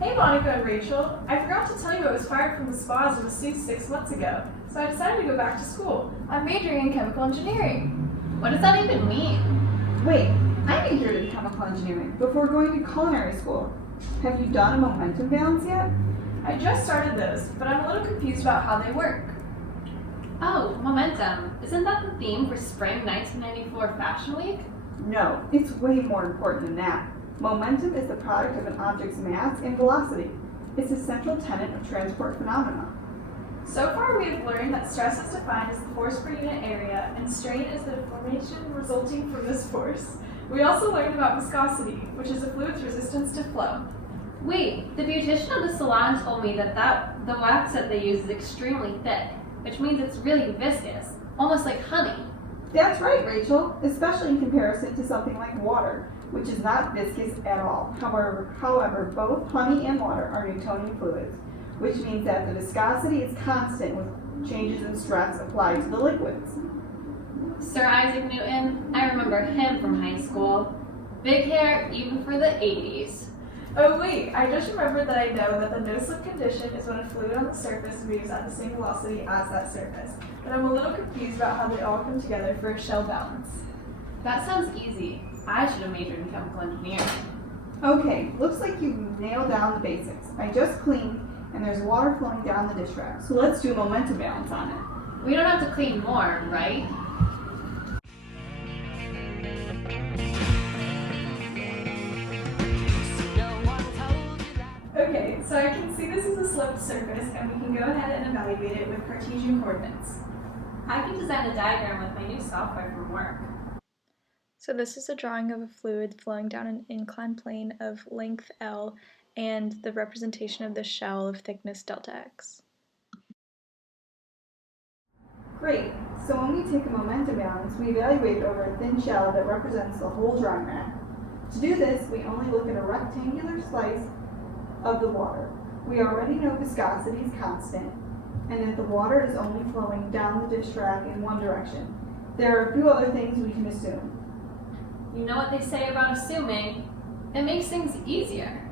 Hey Monica and Rachel, I forgot to tell you I was fired from the spas and masseuse 6 months ago, so I decided to go back to school. I'm majoring in chemical engineering. What does that even mean? Wait, I majored in chemical engineering before going to culinary school. Have you done a momentum balance yet? I just started those, but I'm a little confused about how they work. Oh, momentum. Isn't that the theme for Spring 1994 Fashion Week? No, it's way more important than that. Momentum is the product of an object's mass and velocity. It's a central tenet of transport phenomena. So far we have learned that stress is defined as the force per unit area, and strain is the deformation resulting from this force. We also learned about viscosity, which is a fluid's resistance to flow. Wait, the beautician at the salon told me that the wax that they use is extremely thick, which means it's really viscous, almost like honey. That's right, Rachel, especially in comparison to something like water, which is not viscous at all. However, both honey and water are Newtonian fluids, which means that the viscosity is constant with changes in stress applied to the liquids. Sir Isaac Newton, I remember him from high school. Big hair, even for the 80s. Oh wait, I just remembered that I know that the no-slip condition is when a fluid on the surface moves at the same velocity as that surface, but I'm a little confused about how they all come together for a shell balance. That sounds easy. I should have majored in chemical engineering. Okay, looks like you nailed down the basics. I just cleaned, and there's water flowing down the dish rack, so let's do a momentum balance on it. We don't have to clean more, right? Okay, so I can see this is a sloped surface, and we can go ahead and evaluate it with Cartesian coordinates. I can design a diagram with my new software from work. So this is a drawing of a fluid flowing down an inclined plane of length L and the representation of the shell of thickness delta x. Great, so when we take a momentum balance, we evaluate it over a thin shell that represents the whole drawing rack. To do this, we only look at a rectangular slice of the water. We already know viscosity is constant, and that the water is only flowing down the dish rack in one direction. There are a few other things we can assume. You know what they say about assuming? It makes things easier.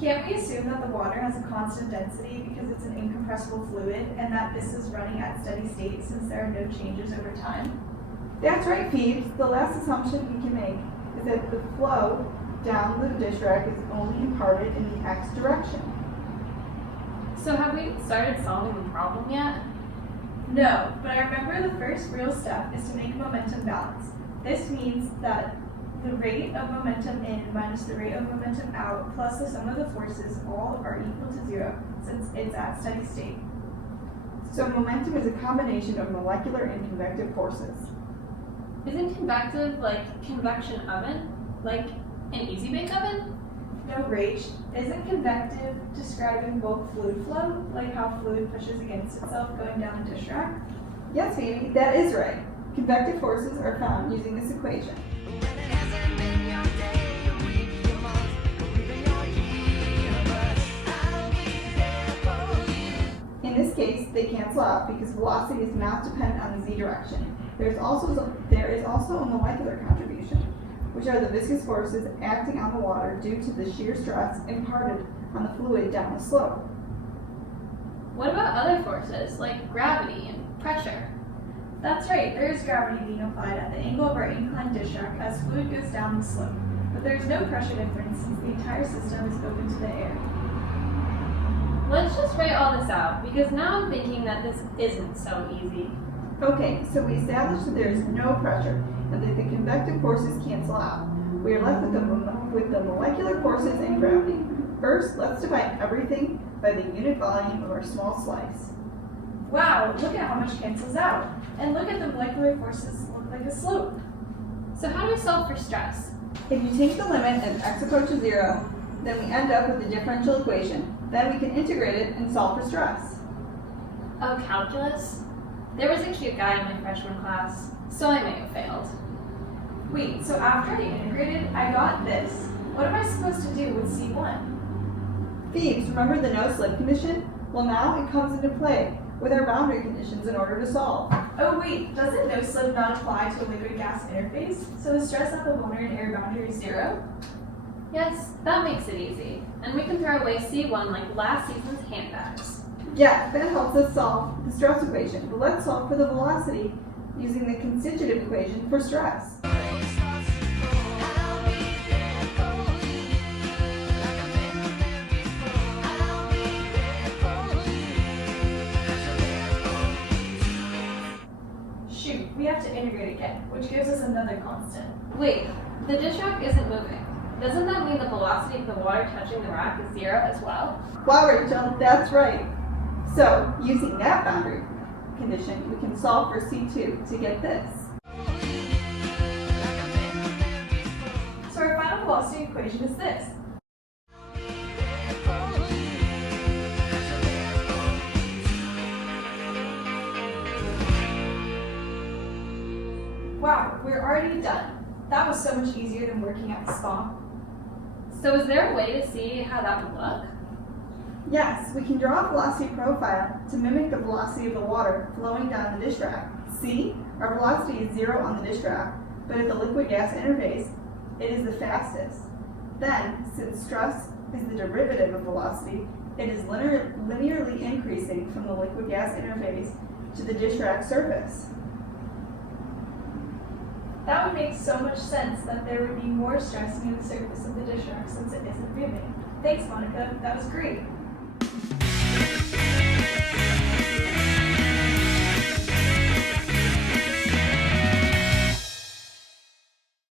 Can't we assume that the water has a constant density because it's an incompressible fluid, and that this is running at steady state since there are no changes over time? That's right, Phoebes. The last assumption we can make is that the flow down the dish rack is only imparted in the x direction. So have we started solving the problem yet? No, but I remember the first real step is to make a momentum balance. This means that the rate of momentum in minus the rate of momentum out plus the sum of the forces all are equal to 0 since it's at steady state. So momentum is a combination of molecular and convective forces. Isn't convective like convection oven? Like an easy bake oven? No, Rach, isn't convective describing bulk fluid flow, like how fluid pushes against itself going down the dish rack? Yes, Phoebe, that is right. Convective forces are found using this equation. In this case, they cancel out because velocity is not dependent on the z direction. There is also a molecular contribution, which are the viscous forces acting on the water due to the shear stress imparted on the fluid down the slope. What about other forces, like gravity and pressure? That's right, there is gravity being applied at the angle of our inclined dish rack as fluid goes down the slope, but there is no pressure difference since the entire system is open to the air. Let's just write all this out, because now I'm thinking that this isn't so easy. Okay, so we established that there is no pressure and that the convective forces cancel out. We are left with the molecular forces and gravity. First, let's divide everything by the unit volume of our small slice. Wow, look at how much cancels out. And look at the molecular forces look like a slope. So how do we solve for stress? If you take the limit as x approaches 0, then we end up with the differential equation. Then we can integrate it and solve for stress. Oh, calculus? There was a cute guy in my freshman class, so I may have failed. Wait, so after I integrated, I got this. What am I supposed to do with C1? Phoebes, remember the no-slip condition? Well, now it comes into play with our boundary conditions in order to solve. Oh wait, doesn't no-slip not apply to a liquid-gas interface? So the stress at the lunar and air boundary is 0? Yes, that makes it easy. And we can throw away C1 like last season's handbags. Yeah, that helps us solve the stress equation, but let's solve for the velocity using the constitutive equation for stress. Shoot, we have to integrate again, which gives us another constant. Wait, the dish rack isn't moving. Doesn't that mean the velocity of the water touching the rack is 0 as well? Wow, Rachel, that's right. So, using that boundary condition, we can solve for C2 to get this. So our final velocity equation is this. Wow, we're already done. That was so much easier than working at the spa. So is there a way to see how that would look? Yes, we can draw a velocity profile to mimic the velocity of the water flowing down the dish rack. See, our velocity is 0 on the dish rack, but at the liquid-gas interface, it is the fastest. Then, since stress is the derivative of velocity, it is linearly increasing from the liquid-gas interface to the dish rack surface. That would make so much sense that there would be more stress near the surface of the dish rack since it isn't moving. Thanks, Monica. That was great.